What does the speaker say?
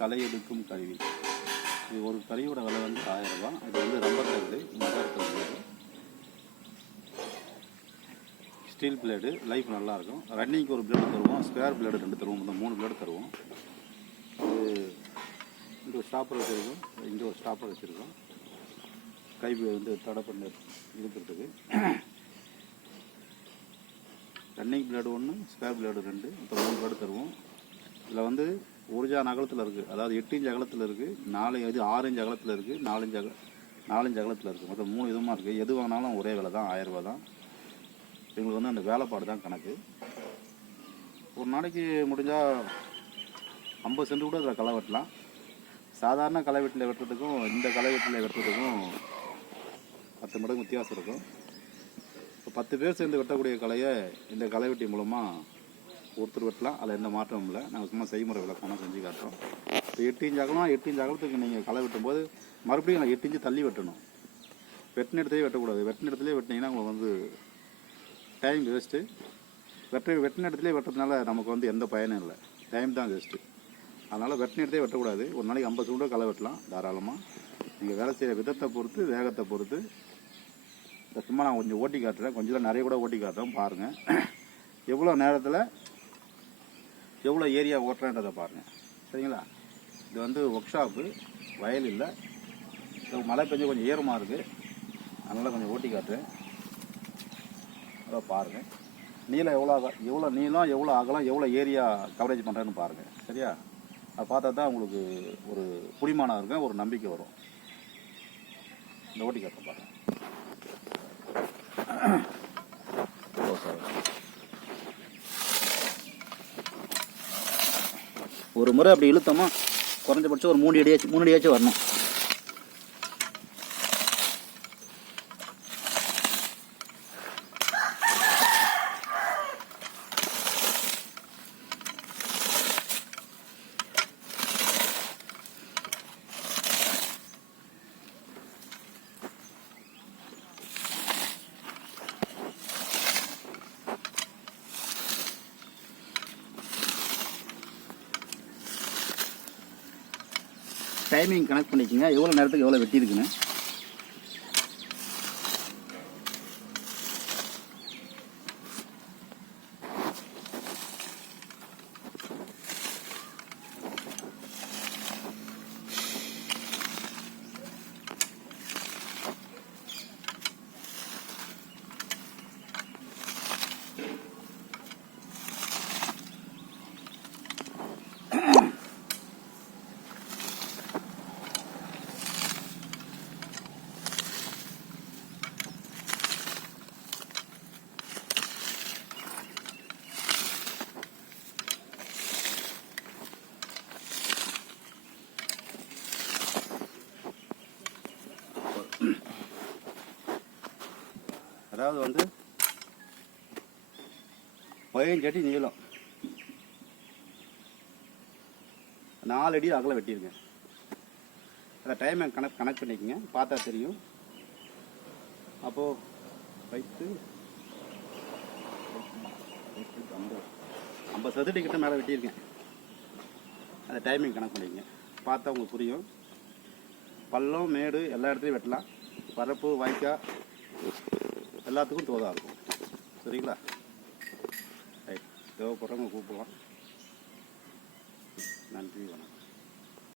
களை எடுக்கும் கருவி. இது ஒரு கருவியோட விலை வந்து ஆயிரம் ரூபாய். இது வந்து ரப்பர் தகுது மரம் தகுது ஸ்டீல் பிளேடு லைஃப் நல்லாயிருக்கும் ரன்னிங்க்கு ஒரு பிளேடு தருவோம் ஸ்கொயர் பிளேடு ரெண்டு தருவோம் இந்த மூணு பிளேடு தருவோம். இது இங்கே ஒரு ஸ்டாப்பர் வச்சுருக்கோம். இங்கே ஒரு ஸ்டாப்பர் வச்சுருக்கோம். கை வந்து தடை பண்ணி இருக்கிறதுக்கு. ரன்னிங் பிளேடு ஒன்று ஸ்கொயர் பிளேடு ரெண்டு இப்போ மூணு பிளேடு தருவோம். இதில் வந்து ஒரு ஜான் அகலத்தில் இருக்குது அதாவது எட்டு இன்ச் அகலத்தில் இருக்குது நாலு இது ஆறு இன்ச் அகலத்தில் இருக்குது நாலஞ்சு அக நாலஞ்சு அகலத்தில் இருக்குது மொத்தம் மூணு விதமாக இருக்குது எது வாங்கினாலும் ஒரே விலை தான் ஆயிரம் தான். எங்களுக்கு வந்து அந்த வேலைப்பாடு தான் கணக்கு. ஒரு நாளைக்கு முடிஞ்சால் ஐம்பது சென்ட் கூட அதில் களை வெட்டலாம். சாதாரண களை வெட்டில் வெட்டுறதுக்கும் இந்த களை வெட்டில் வெட்டுறதுக்கும் பத்து மடங்கு வித்தியாசம் இருக்கும். இப்போ பத்து பேர் சேர்ந்து வெட்டக்கூடிய கலையை இந்த களை வெட்டி மூலமாக ஒருத்தர் வெட்டலாம் அதில் எந்த மாற்றமும் இல்லை. நாங்கள் சும்மா செய்முறை விளக்கம் செஞ்சு காட்டுறோம். இப்போ எட்டு இன்ச் அகலம் எட்டு இன்ச் அகலத்துக்கு நீங்கள் களை வெட்டும்போது மறுபடியும் நான் எட்டு இன்ச்சு தள்ளி வெட்டணும். வெட்டின இடத்துலேயே வெட்டக்கூடாது. வெட்டின இடத்துலேயே வெட்டினீங்கன்னா உங்களுக்கு வந்து டைம் வேஸ்ட்டு வெட்ட வெட்டின இடத்துலேயே வெட்டுறதுனால நமக்கு வந்து எந்த பயனும் இல்லை. டைம் தான் வேஸ்ட்டு அதனால் வெட்டின இடத்தையே வெட்டக்கூடாது. ஒரு நாளைக்கு ஐம்பது சூண்டோ களை வெட்டலாம் தாராளமாக நீங்கள் வேலை செய்கிற விதத்தை பொறுத்து வேகத்தை பொறுத்து. சும்மா நான் கொஞ்சம் ஓட்டி காட்டுறேன். கொஞ்சம் நிறைய கூட ஓட்டி காட்டுறோம். பாருங்கள் எவ்வளோ நேரத்தில் எவ்வளோ ஏரியா ஓட்டுறேன்றதை பாருங்கள் சரிங்களா? இது வந்து ஒர்க் ஷாப்பு வயல் இல்லை. மழை பெஞ்சு கொஞ்சம் ஈரமாக இருக்குது அதனால் கொஞ்சம் ஓட்டி காட்டுறேன். அதை பாருங்கள் நீளம் எவ்வளோ எவ்வளோ நீளம் எவ்வளோ அகலம் எவ்வளோ ஏரியா கவரேஜ் பண்ணுறேன்னு பாருங்கள் சரியா? அதை பார்த்தா தான் உங்களுக்கு ஒரு புடிமானம் இருக்கும் ஒரு நம்பிக்கை வரும். இந்த ஓட்டி காட்டுறேன் பாருங்கள் ஒரு முறை அப்படி இழுத்தோமா குறைஞ்சபட்சம் ஒரு மூணு அடியாச்சும் மூணு அடியாச்சும் வரணும். டைமிங் கனெக்ட் பண்ணிக்கோங்க. எவ்வளோ நேரத்துக்கு எவ்வளோ வெட்டியிருக்குன்னு. அதாவது வந்து பதினஞ்சு நீளம். நாலு அடி அகலம் வெட்டியிருங்க அந்த டைமை கணக்கு கனெக்ட் பண்ணிக்கங்க. பார்த்தா தெரியும். அப்போது வைத்து ஐம்பது ஐம்பது சதுரடி கிட்ட மேலே வெட்டியிருக்கேன். அந்த டைமிங் கணக்கு பண்ணிக்கங்க. பார்த்தா உங்களுக்கு புரியும். பள்ளம் மேடு எல்லா இடத்துலையும் வெட்டலாம். பரப்பு வாய்க்கால் எல்லாத்துக்கும் தோதாக இருக்கும். சரிங்களா? ரைட் தேவைப்படுறவங்க கூப்பிடலாம். நன்றி வணக்கம்.